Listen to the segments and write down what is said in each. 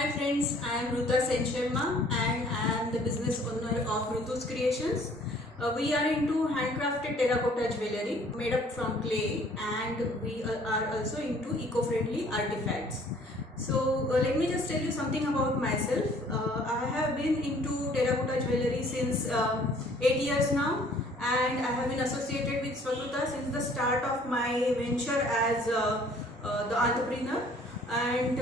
Hi friends, I am Ruta Sen Sharma and I am the business owner of Rutu's Creations. We are into handcrafted terracotta jewellery made up from clay, and we are also into eco-friendly artifacts. So let me just tell you something about myself. I have been into terracotta jewellery since 8 years now, and I have been associated with Swakruta since the start of my venture as the entrepreneur. And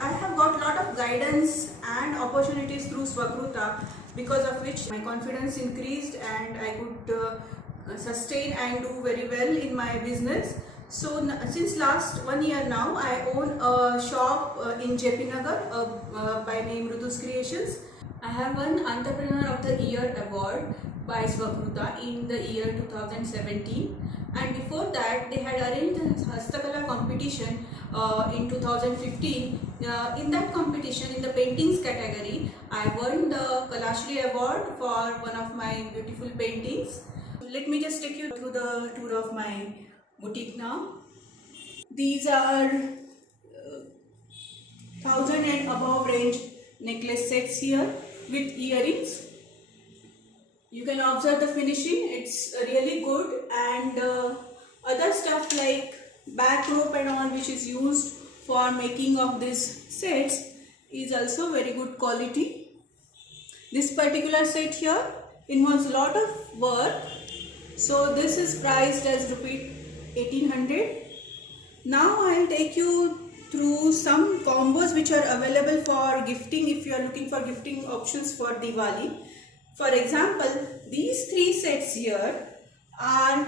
I have got a lot of guidance and opportunities through Swakruta, because of which my confidence increased and I could sustain and do very well in my business. So since last 1 year now, I own a shop in JP Nagar by name Rutu's Creations. I have won Entrepreneur of the Year award by Swakruta in the year 2017, and before that they had arranged a Hastakala competition in 2015. In that competition, in the paintings category, I won the Kalashri award for one of my beautiful paintings. Let me just take you through the tour of my boutique now. These are 1000 and above range necklace sets here with earrings. You can observe the finishing, it's really good, and other stuff like back rope and all which is used for making of these sets is also very good quality. This particular set here involves a lot of work, so this is priced as rupee 1800. Now I will take you through some combos which are available for gifting if you are looking for gifting options for Diwali. For example, these three sets here are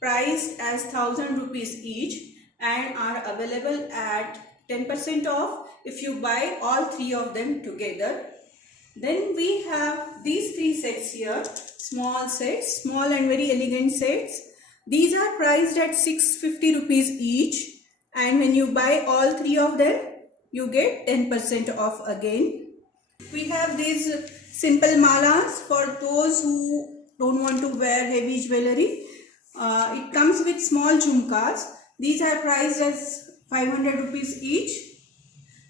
priced as 1000 rupees each and are available at 10% off if you buy all three of them together. Then we have these three sets here, small sets, small and very elegant sets. These are priced at 650 rupees each, and when you buy all three of them, you get 10% off again. We have these simple malas for those who don't want to wear heavy jewellery. It comes with small jhumkas. These are priced as 500 rupees each.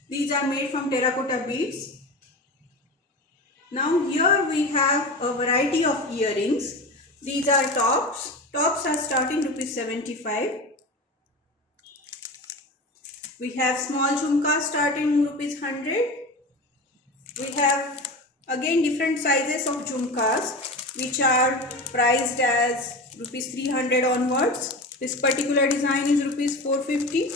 These are made from terracotta beads. Now here we have a variety of earrings. These are tops. Tops are starting rupees 75. We have small jhumkas starting rupees 100. We have again different sizes of jhumkas which are priced as rupees 300 onwards. This particular design is rupees 450.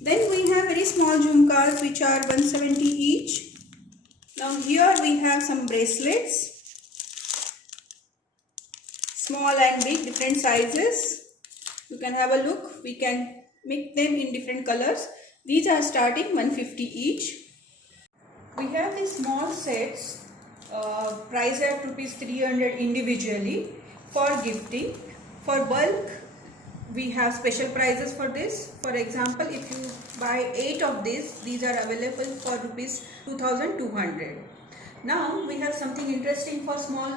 Then we have very small jhumkas which are 170 each. Now here we have some bracelets, small and big, different sizes. You can have a look. We can make them in different colors. These are starting 150 each. We have these small sets priced at rupees 300 individually for gifting. For bulk, we have special prices for this. For example, if you buy 8 of these are available for rupees 2200. Now we have something interesting for small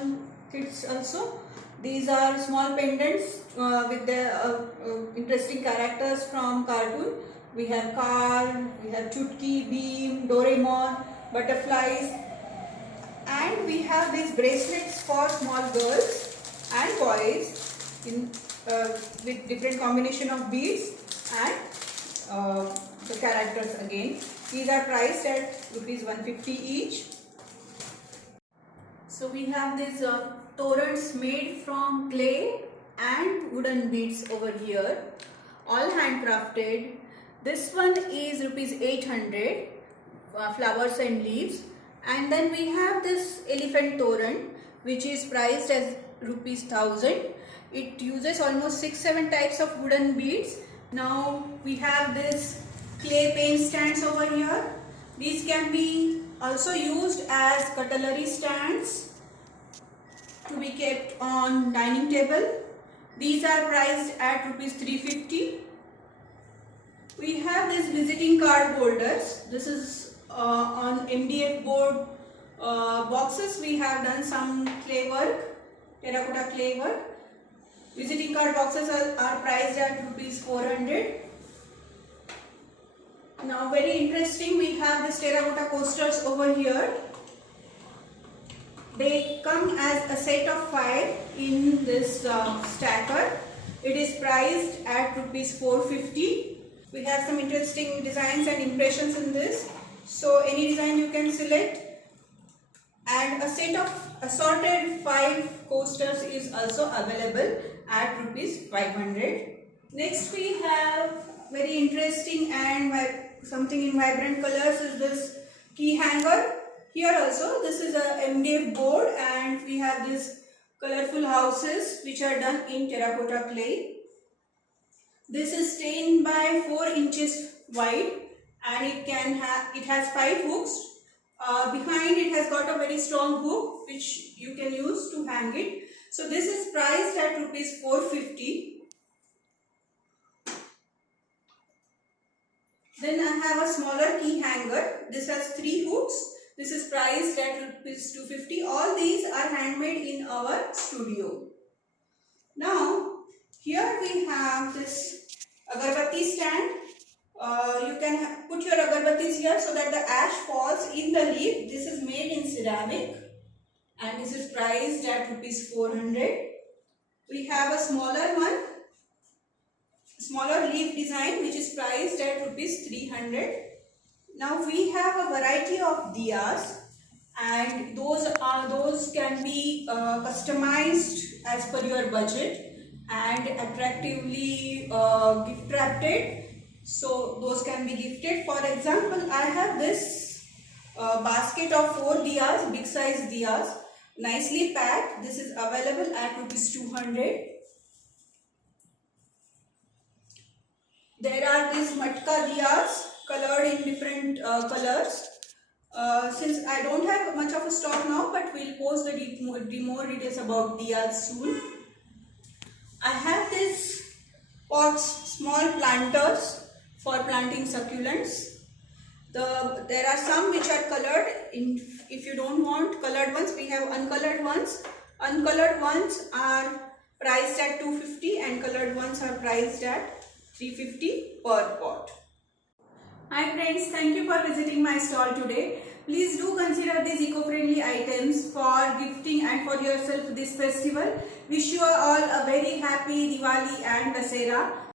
kids also. These are small pendants with the interesting characters from cartoon. We have car, we have Chutki, Beam, Doraemon, butterflies, and we have these bracelets for small girls and boys in with different combination of beads and the characters again. These are priced at rupees 150 each. So we have these torans made from clay and wooden beads over here, all handcrafted. This one is rupees 800, flowers and leaves. And then we have this elephant toran which is priced as rupees 1000. It uses almost 6-7 types of wooden beads. Now we have this clay paint stands over here. These can be also used as cutlery stands to be kept on dining table. These are priced at rupees 350. We have these visiting card holders. This is on MDF board boxes. We have done some clay work, terracotta clay work. Visiting card boxes are priced at rupees 400. Now very interesting, we have this terracotta coasters over here. They come as a set of 5 in this stacker. It is priced at rupees 450. We have some interesting designs and impressions in this. So any design you can select. And a set of assorted 5 coasters is also available at rupees 500. Next we have very interesting and something in vibrant colors is this key hanger. Here also this is a MDF board and we have these colorful houses which are done in terracotta clay. This is 10 by 4 inches wide and it has 5 hooks. Behind it has got a very strong hook which you can use to hang it. So this is priced at rupees 450. Then I have a smaller key hanger. This has 3 hooks. This is priced at rupees 250. All these are handmade in our studio. Now here we have this agarbatti stand. You can put your agarbattis here so that the ash falls in the leaf. This is made in ceramic and this is priced at rupees 400. We have a smaller one, smaller leaf design which is priced at rupees 300. Now we have a variety of diyas and those can be customized as per your budget and attractively gift wrapped. So those can be gifted. For example, I have this basket of 4 diyas, big size diyas, nicely packed. This is available at rupees 200. There are these matka diyas colored in different colors. Since I don't have much of a stock now, but we'll post the more details about diyas soon. I have these pots, small planters for planting succulents. There are some which are colored. If you don't want colored ones, we have uncolored ones. Uncolored ones are priced at 250 and colored ones are priced at 350 per pot. Hi friends, thank you for visiting my stall today. Please do consider these eco-friendly items for gifting and for yourself this festival. Wish you all a very happy Diwali and Dussehra.